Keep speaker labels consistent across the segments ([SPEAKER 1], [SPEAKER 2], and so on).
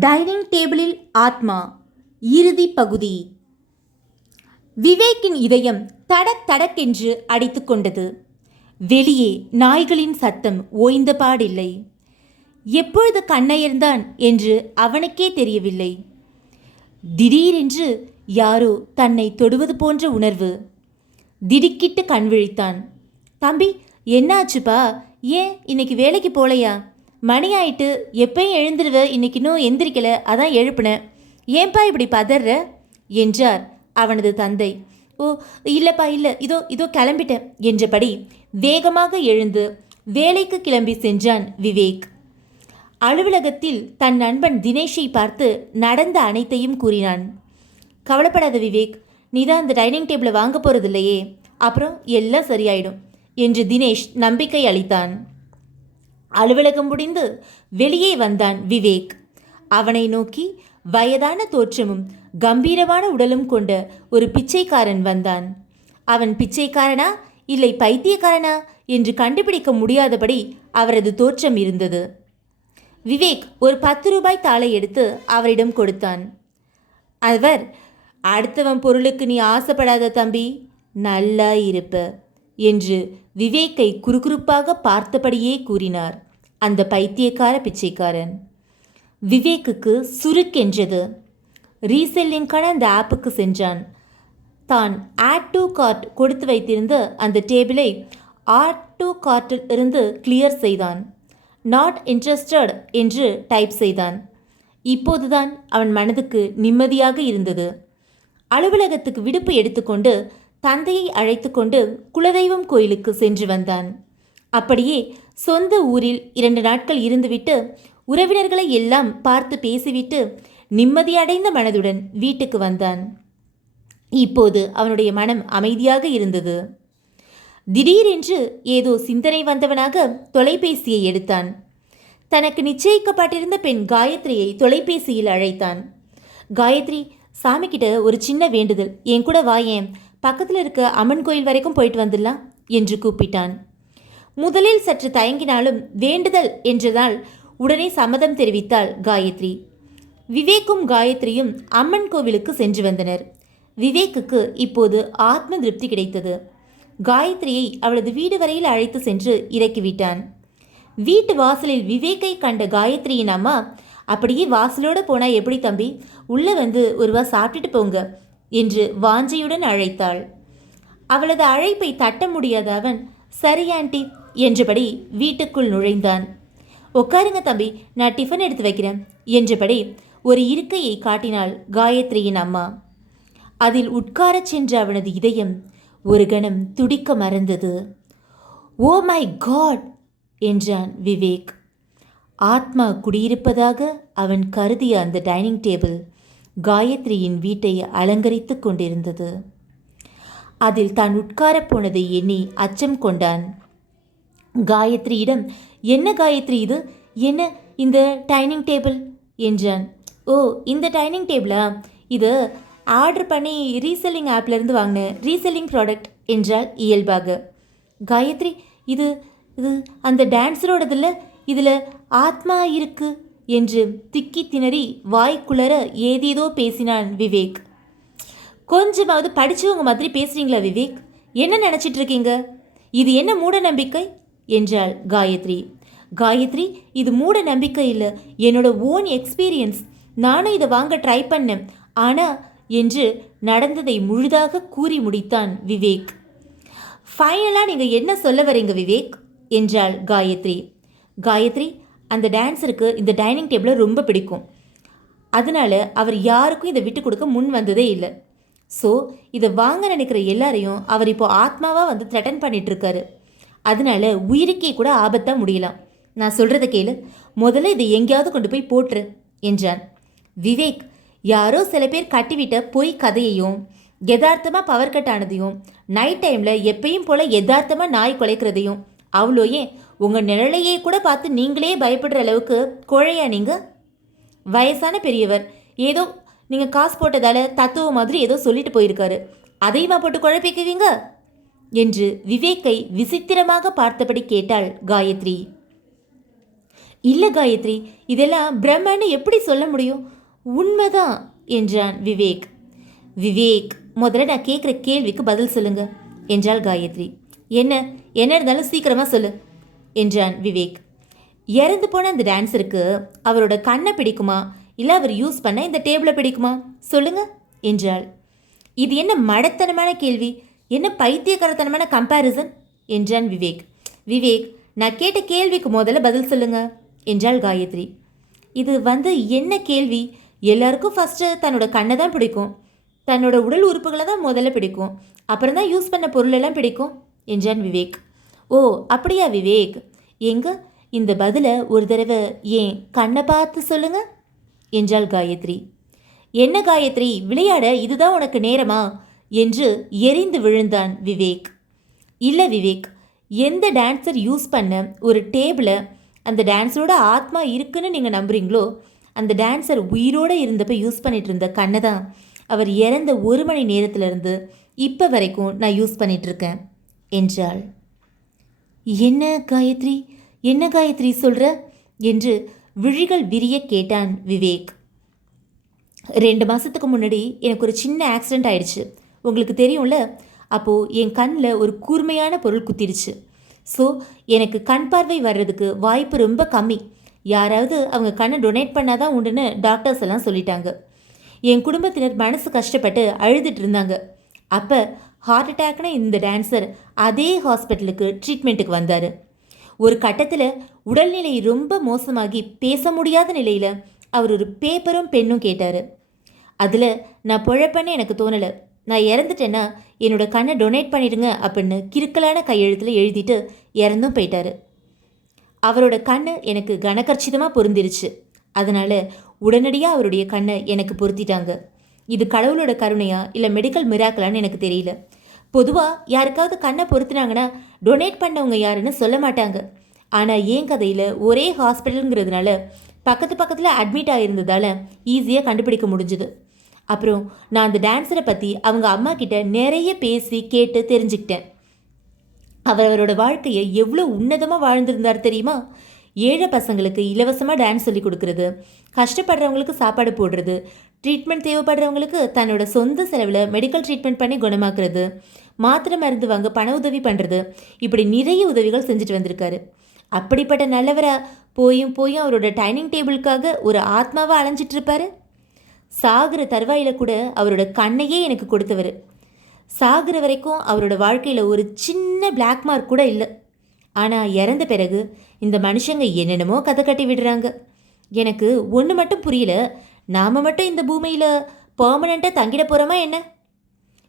[SPEAKER 1] Dining டேபிளில் ஆத்மா இறுதி பகுதி. விவேக்கின் இதயம் தடக் தடக்கென்று அடித்து கொண்டது. வெளியே நாய்களின் சத்தம் ஓய்ந்த பாடில்லை. எப்பொழுது கண்ணயர்ந்தான் என்று அவனுக்கே தெரியவில்லை. திடீரென்று யாரோ தன்னை தொடுவது போன்ற உணர்வு. திடுக்கிட்டு கண் விழித்தான். தம்பி என்னாச்சுப்பா? ஏன் இன்னைக்கு வேலைக்கு போகலையா மணி ஆயிட்டு எப்பயும் எழுந்துருவ இன்னைக்கு இன்னும் எந்திரிக்கல அதான் எழுப்புனேன் ஏன்பா இப்படி பதற என்றார் அவனது தந்தை. ஓ இல்லைப்பா இல்லை இதோ இதோ கிளம்பிட்டேன் என்றபடி வேகமாக எழுந்து வேலைக்கு கிளம்பி சென்றான் விவேக். அலுவலகத்தில் தன் நண்பன் தினேஷை பார்த்து நடந்த அனைத்தையும் கூறினான். கவலைப்படாத விவேக் நீ தான் அந்த டைனிங் டேபிளை வாங்க போகிறதில்லையே அப்புறம் எல்லாம் சரியாயிடும் என்று தினேஷ் நம்பிக்கை அளித்தான். அலுவலகம் முடிந்து வெளியே வந்தான் விவேக். அவனை நோக்கி வயதான தோற்றமும் கம்பீரமான உடலும் கொண்ட ஒரு பிச்சைக்காரன் வந்தான். அவன் பிச்சைக்காரனா? இல்லை பைத்தியக்காரனா? என்று கண்டுபிடிக்க முடியாதபடி அவரது தோற்றம் இருந்தது. விவேக் ஒரு பத்து ரூபாய் தாளை எடுத்து அவரிடம் கொடுத்தான். அவர் அடுத்தவன் பொருளுக்கு நீ ஆசைப்படாத தம்பி. நல்லா இருப்ப. என்று விவேக்கை குறுகுறுப்பாக பார்த்தபடியே கூறினார். அந்த பைத்தியக்கார பிச்சைக்காரன். விவேக்குக்கு சுருக்கென்றது ரீசெல்லிங்கான அந்த ஆப்புக்கு சென்றான். தான் ஆட் டு கார்ட் கொடுத்து வைத்திருந்த அந்த டேபிளை ஆட் டு கார்ட்டில் இருந்து கிளியர் செய்தான். நாட் இன்ட்ரெஸ்டட் என்று டைப் செய்தான். இப்போதுதான் அவன் மனதுக்கு நிம்மதியாக இருந்தது. அலுவலகத்துக்கு விடுப்பு எடுத்துக்கொண்டு தந்தையை அழைத்து கொண்டு குலதெய்வம் கோயிலுக்கு சென்று வந்தான். அப்படியே சொந்த ஊரில் இரண்டு நாட்கள் இருந்துவிட்டு உறவினர்களை எல்லாம் பார்த்து பேசிவிட்டு நிம்மதியடைந்த மனதுடன் வீட்டுக்கு வந்தான். இப்போது அவனுடைய மனம் அமைதியாக இருந்தது. திடீரென்று ஏதோ சிந்தனை வந்தவனாக தொலைபேசியை எடுத்தான். தனக்கு நிச்சயிக்கப்பட்டிருந்த பெண் காயத்ரியை தொலைபேசியில் அழைத்தான். காயத்ரி சாமிக்கிட்ட ஒரு சின்ன வேண்டுதல். என் கூட வாயேன் பக்கத்தில் இருக்க அம்மன் கோயில் வரைக்கும் போயிட்டு வந்துடலாம் என்று கூப்பிட்டான். முதலில் சற்று தயங்கினாலும் வேண்டுதல் என்றதால் உடனே சம்மதம் தெரிவித்தாள் காயத்ரி. விவேக்கும் காயத்ரியும் அம்மன் கோவிலுக்கு சென்று வந்தனர். விவேக்குக்கு இப்போது ஆத்ம திருப்தி கிடைத்தது. காயத்ரியை அவளது வீடு வரையில் அழைத்து சென்று இறக்கிவிட்டான். வீட்டு வாசலில் விவேக்கை கண்ட காயத்ரியின் அம்மா அப்படியே வாசலோடு போனால் எப்படி தம்பி? உள்ளே வந்து ஒருவா சாப்பிட்டுட்டு போங்க. என்று வாஞ்சையுடன் அழைத்தாள். அவளது அழைப்பை தட்ட முடியாத அவன் சரி ஆண்டி என்றபடி வீட்டுக்குள் நுழைந்தான். உட்காருங்க தம்பி நான் டிஃபன் எடுத்து வைக்கிறேன் என்றபடி ஒரு இருக்கையை காட்டினாள் காயத்ரியின் அம்மா. அதில் உட்காரச் சென்ற அவனது இதயம் ஒரு கணம் துடிக்க மறந்தது. ஓ மை காட் என்றான் விவேக். ஆத்மா குடியிருப்பதாக அவன் கருதிய அந்த டைனிங் டேபிள் காயத்ரியின் வீட்டை அலங்கரித்து கொண்டிருந்தது. அதில் தான் உட்காரப் போனதை எண்ணி அச்சம் கொண்டான். காயத்ரியிடம் என்ன காயத்ரி இது? என்ன இந்த டைனிங் டேபிள்? என்றான். ஓ இந்த டைனிங் டேபிளா? இது ஆர்டர் பண்ணி ரீசெல்லிங் ஆப்லேருந்து வாங்கினேன் ரீசெல்லிங் ப்ராடக்ட் என்றால் இயல்பாக. காயத்ரி இது இது அந்த டான்ஸரோடதில் இதில் ஆத்மா இருக்குது என்று திக்கி திணறி வாய்க்குளர ஏதேதோ பேசினான் விவேக். கொஞ்சமாவது படித்தவங்க மாதிரி பேசுகிறீங்களா விவேக்? என்ன நினச்சிட்டு இருக்கீங்க? இது என்ன மூட நம்பிக்கை? என்றாள் காயத்ரி. காயத்ரி இது மூட நம்பிக்கை இல்லை. என்னோட ஓன் எக்ஸ்பீரியன்ஸ். நானும் இதை வாங்க ட்ரை பண்ணேன். ஆனால் என்று நடந்ததை முழுதாக கூறி முடித்தான் விவேக். ஃபைனலாக நீங்கள் என்ன சொல்ல வரீங்க விவேக்? என்றாள் காயத்ரி. காயத்ரி அந்த டான்ஸருக்கு இந்த டைனிங் டேபிளை ரொம்ப பிடிக்கும். அதனால அவர் யாருக்கும் இதை விட்டு கொடுக்க முன் வந்ததே இல்லை. ஸோ இதை வாங்க நினைக்கிற எல்லாரையும் அவர் இப்போ ஆத்மாவாக வந்து த்ரெட்டன் பண்ணிகிட்ருக்காரு அதனால உயிருக்கே கூட ஆபத்தாக முடியலாம். நான் சொல்கிறத கேளு. முதல்ல இதை எங்கேயாவது கொண்டு போய் போட்டுரு என்றான். விவேக் யாரோ சில பேர் கட்டிவிட்ட பொய் கதையையும் யதார்த்தமாக பவர் கட் ஆனதையும் நைட் டைமில் எப்பயும் போல் யதார்த்தமாக நாய் குலைக்கிறதையும் அவ்வளோ ஏன் உங்கள் நிழலையே கூட பார்த்து நீங்களே பயப்படுற அளவுக்கு கோழையா நீங்கள் வயசான பெரியவர். ஏதோ நீங்கள் காசு போட்டதால தத்துவம் மாதிரி ஏதோ சொல்லிட்டு போயிருக்காரு. அதையுமா போட்டு குழப்பிக்குவீங்க என்று விவேக்கை விசித்திரமாக பார்த்தபடி கேட்டாள் காயத்ரி. இல்லை காயத்ரி இதெல்லாம் பிரம்மன்னு எப்படி சொல்ல முடியும்? உண்மைதான் என்றான் விவேக். விவேக் முதல்ல நான் கேட்குற கேள்விக்கு பதில் சொல்லுங்க என்றாள் காயத்ரி. என்ன என்ன இருந்தாலும் சீக்கிரமாக சொல்லு. என்றான் விவேக். இறந்து போன அந்த டான்ஸருக்கு அவரோட கண்ணை பிடிக்குமா? இல்லை அவர் யூஸ் பண்ண இந்த டேபிளை பிடிக்குமா? சொல்லுங்க என்றாள். இது என்ன மடத்தனமான கேள்வி? என்ன பைத்தியக்காரத்தனமான கம்பேரிசன் என்றான் விவேக். விவேக் நான் கேட்ட கேள்விக்கு முதல்ல பதில் சொல்லுங்க என்றாள் காயத்ரி. இது வந்து என்ன கேள்வி? எல்லாருக்கும் ஃபஸ்ட்டு தன்னோட கண்ணை தான் பிடிக்கும். தன்னோட உடல் உறுப்புகளை தான் முதல்ல பிடிக்கும். அப்புறம் தான் யூஸ் பண்ண பொருளெல்லாம் பிடிக்கும் என்றான் விவேக். ஓ அப்படியா விவேக்? எங்க? இந்த பதிலை ஒரு தடவை ஏன் கண்ணை பார்த்து சொல்லுங்க? என்றாள் காயத்ரி. என்ன காயத்ரி விளையாட இதுதான் உனக்கு நேரமா? என்று எரிந்து விழுந்தான் விவேக். இல்லை விவேக் எந்த டான்ஸர் யூஸ் பண்ண ஒரு டேபிளை அந்த டான்ஸரோட ஆத்மா இருக்குன்னு நீங்கள் நம்புறீங்களோ அந்த டான்ஸர் உயிரோடு இருந்தப்ப யூஸ் பண்ணிட்டு இருந்த கண்ணை தான் அவர் இறந்த ஒரு மணி நேரத்திலிருந்து இப்போ வரைக்கும் நான் யூஸ் பண்ணிகிட்ருக்கேன் என்றாள். என்ன காயத்ரி? என்ன காயத்ரி சொல்ற? என்று விழிகள் விரிய கேட்டான் விவேக். ரெண்டு மாதத்துக்கு முன்னாடி எனக்கு ஒரு சின்ன ஆக்சிடெண்ட் ஆயிடுச்சு. உங்களுக்கு தெரியும்ல? அப்போது என் கண்ணில் ஒரு கூர்மையான பொருள் குத்திடுச்சு ஸோ எனக்கு கண் பார்வை வர்றதுக்கு வாய்ப்பு ரொம்ப கம்மி. யாராவது அவங்க கண்ணை டொனேட் பண்ணால் தான் உண்டுன்னு டாக்டர்ஸ் எல்லாம் சொல்லிட்டாங்க. என் குடும்பத்தினர் மனசு கஷ்டப்பட்டு அழுதுட்டு இருந்தாங்க. அப்போ ஹார்ட் அட்டாக்னு இந்த டான்ஸர் அதே ஹாஸ்பிட்டலுக்கு ட்ரீட்மெண்ட்டுக்கு வந்தார். ஒரு கட்டத்தில் உடல்நிலை ரொம்ப மோசமாகி பேச முடியாத நிலையில் அவர் ஒரு பேப்பரும் பெண்ணும் கேட்டார். அதில் நான் பொழப்பேன்னு எனக்கு தோணலை. நான் இறந்துட்டேன்னா என்னோட கண்ணை டொனேட் பண்ணிடுங்க அப்படின்னு கிறுக்கலான கையெழுத்தில் எழுதிட்டு இறந்தும் போயிட்டார். அவரோட கண்ணு எனக்கு கனகர்ச்சிதமாக பொருந்திருச்சு. அதனால் உடனடியாக அவருடைய கண்ணை எனக்கு பொருத்திட்டாங்க. இது கடவுளோட கருணையா இல்லை மெடிக்கல் மிராக்கலான்னு எனக்கு தெரியல. பொதுவாக யாருக்காவது கண்ணை பொருத்தினாங்கன்னா டொனேட் பண்ணவங்க யாருன்னு சொல்ல மாட்டாங்க. ஆனால் ஏன் கதையில் ஒரே ஹாஸ்பிட்டலுங்கிறதுனால பக்கத்து பக்கத்தில் அட்மிட் ஆகியிருந்ததால் ஈஸியாக கண்டுபிடிக்க முடிஞ்சுது. அப்புறம் நான் அந்த டான்ஸரை பற்றி அவங்க அம்மா கிட்ட நிறைய பேசி கேட்டு தெரிஞ்சுக்கிட்டேன். அவர் அவரோட வாழ்க்கையை எவ்வளோ உன்னதமாக வாழ்ந்திருந்தார் தெரியுமா? ஏழை பசங்களுக்கு இலவசமாக டான்ஸ் சொல்லி கொடுக்குறது கஷ்டப்படுறவங்களுக்கு சாப்பாடு போடுறது ட்ரீட்மெண்ட் தேவைப்படுறவங்களுக்கு தன்னோட சொந்த செலவில் மெடிக்கல் ட்ரீட்மெண்ட் பண்ணி குணமாக்குறது மாத்திரை மருந்து வாங்க பண உதவி பண்ணுறது இப்படி நிறைய உதவிகள் செஞ்சுட்டு வந்திருக்காரு. அப்படிப்பட்ட நல்லவரை போயும் போயும் அவரோட டைனிங் டேபிளுக்காக ஒரு ஆத்மாவாக அலைஞ்சிட்டு இருப்பாரு. சாகிற தருவாயில் கூட அவரோட கண்ணையே எனக்கு கொடுத்தவர். சாகிற வரைக்கும் அவரோட வாழ்க்கையில் ஒரு சின்ன பிளாக் மார்க் கூட இல்லை. ஆனால் இறந்த பிறகு இந்த மனுஷங்க என்னென்னமோ கதை கட்டி விடுறாங்க. எனக்கு ஒன்று மட்டும் புரியல. நாம் மட்டும் இந்த பூமியில் பர்மனெண்ட்டாக தங்கிட போகிறோமா என்ன?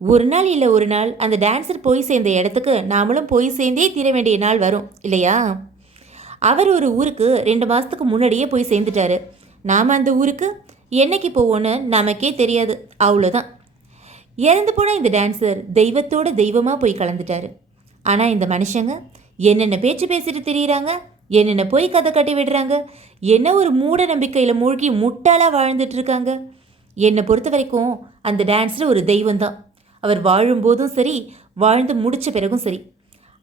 [SPEAKER 1] ஒரு நாள் இல்லை ஒரு நாள் அந்த டான்ஸர் போய் சேர்ந்த இடத்துக்கு நாமளும் போய் சேர்ந்தே தீர வேண்டிய நாள் வரும் இல்லையா? அவர் ஒரு ஊருக்கு ரெண்டு மாதத்துக்கு முன்னாடியே போய் சேர்ந்துட்டாரு. நாம் அந்த ஊருக்கு என்னைக்கு போவோன்னு நமக்கே தெரியாது அவ்வளோதான் இறந்து போன இந்த டான்ஸர் தெய்வத்தோட தெய்வமாக போய் கலந்துட்டாரு. ஆனால் இந்த மனுஷங்க என்னென்ன பேச்சு பேசிட்டு தெரியுறாங்க? என்னென்ன போய் கதை கட்டி விடுறாங்க? என்ன ஒரு மூட நம்பிக்கையில் மூழ்கி முட்டாளாக வாழ்ந்துட்டு இருக்காங்க? என்னை பொறுத்த வரைக்கும் அந்த டான்ஸில் ஒரு தெய்வம் தான் அவர் வாழும்போதும் சரி வாழ்ந்து முடிச்ச பிறகும் சரி.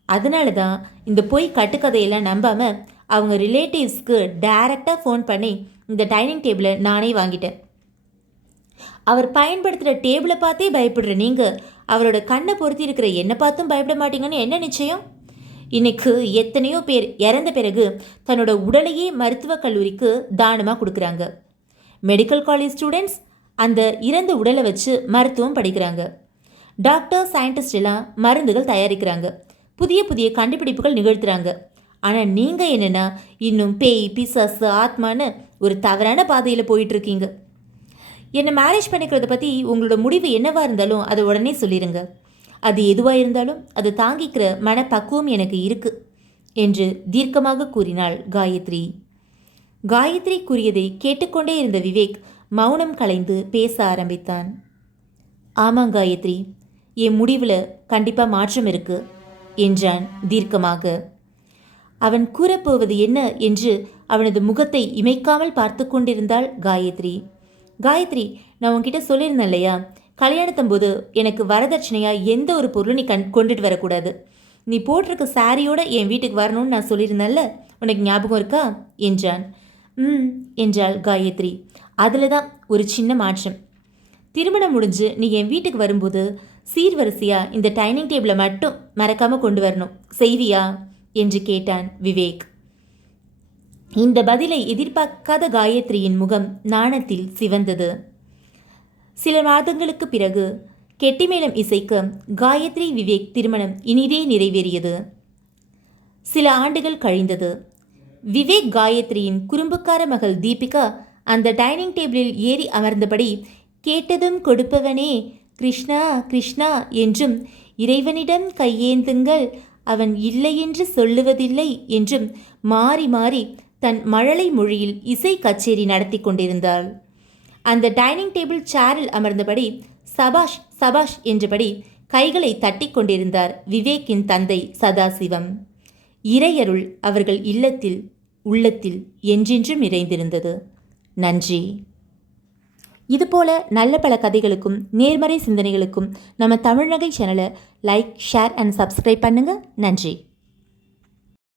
[SPEAKER 1] அதனால தான் இந்த பொய் கட்டுக்கதையெல்லாம் நம்பாமல் அவங்க ரிலேட்டிவ்ஸ்க்கு டைரெக்டாக ஃபோன் பண்ணி இந்த டைனிங் டேபிளை நானே வாங்கிட்டேன். அவர் பயன்படுத்துகிற டேபிளை பார்த்தே பயப்படுற நீங்கள் அவரோட கண்ணை பொருத்தி இருக்கிற என்னை பார்த்தும் பயப்பட மாட்டீங்கன்னு என்ன நிச்சயம்? இன்னைக்கு எத்தனையோ பேர் இறந்த பிறகு தன்னோட உடலையே மருத்துவக் கல்லூரிக்கு தானமாக கொடுக்குறாங்க. மெடிக்கல் காலேஜ் ஸ்டூடெண்ட்ஸ் அந்த இறந்த உடலை வச்சு மருத்துவம் படிக்கிறாங்க. டாக்டர் சயின்டிஸ்ட் எல்லாம் மருந்துகள் தயாரிக்கிறாங்க. புதிய புதிய கண்டுபிடிப்புகள் நிகழ்த்துறாங்க. ஆனால் நீங்கள் என்னென்னா இன்னும் பேய் பிசாசு ஆத்மான்னு ஒரு தவறான பாதையில் போயிட்டுருக்கீங்க. என்னை மேரேஜ் பண்ணிக்கிறத பற்றி உங்களோட முடிவு என்னவாக இருந்தாலும் அதை உடனே சொல்லிடுங்க அது எதுவாக இருந்தாலும் அதை தாங்கிக்கிற மனப்பக்குவம் எனக்கு இருக்குது என்று தீர்க்கமாக கூறினாள் காயத்ரி. காயத்ரி கூறியதை கேட்டுக்கொண்டே இருந்த விவேக் மௌனம் கலைந்து பேச ஆரம்பித்தான். ஆமாம் காயத்ரி என் முடிவில் கண்டிப்பாக மாற்றம் இருக்கு என்றான் தீர்க்கமாக. அவன் கூறப்போவது என்ன? என்று அவனது முகத்தை இமைக்காமல் பார்த்து கொண்டிருந்தாள் காயத்ரி. காயத்ரி நான் உன்கிட்ட சொல்லியிருந்தேன் இல்லையா? கல்யாணத்தம்போது எனக்கு வரதட்சணையாக எந்த ஒரு பொருளும் நீ கண் கொண்டுட்டு வரக்கூடாது. நீ போட்டிருக்க சாரியோட என் வீட்டுக்கு வரணும்னு நான் சொல்லியிருந்தேன்ல உனக்கு ஞாபகம் இருக்கா? என்றான். ம் என்றாள் காயத்ரி. அதில் தான் ஒரு சின்ன மாற்றம். திருமணம் முடிஞ்சு நீ என் வீட்டுக்கு வரும்போது சீர்வரிசையா இந்த டைனிங் டேபிளை மட்டும் மறக்காம கொண்டு வரணும். செய்வியா? என்று கேட்டான் விவேக். இந்த பதிலை எதிர்பார்க்காத காயத்ரியின் முகம் நாணத்தில் சிவந்தது. சில மாதங்களுக்கு பிறகு கெட்டிமேளம் இசைக்க காயத்ரி விவேக் திருமணம் இனிதே நிறைவேறியது. சில ஆண்டுகள் கழிந்தது. விவேக் காயத்ரியின் குறும்புக்கார மகள் தீபிகா அந்த டைனிங் டேபிளில் ஏறி அமர்ந்தபடி கேட்டதும் கொடுப்பவனே கிருஷ்ணா கிருஷ்ணா என்றும் இறைவனிடம் கையேந்துங்கள் அவன் இல்லை என்று சொல்லுவதில்லை என்றும் மாறி மாறி தன் மழலை மொழியில் இசை கச்சேரி நடத்தி கொண்டிருந்தாள். அந்த டைனிங் டேபிள் சேரில் அமர்ந்தபடி சபாஷ் சபாஷ் என்றபடி கைகளை தட்டிக் கொண்டிருந்தார் விவேக்கின் தந்தை சதாசிவம். இறையருள் அவர்கள் இல்லத்தில் உள்ளத்தில் என்றென்றும் நிறைந்திருந்தது. நன்றி. இதுபோல் நல்ல பல கதைகளுக்கும் நேர்மறை சிந்தனைகளுக்கும் நம்ம தமிழ்நகை சேனலை லைக் ஷேர் அண்ட் சப்ஸ்கிரைப் பண்ணுங்கள் நன்றி.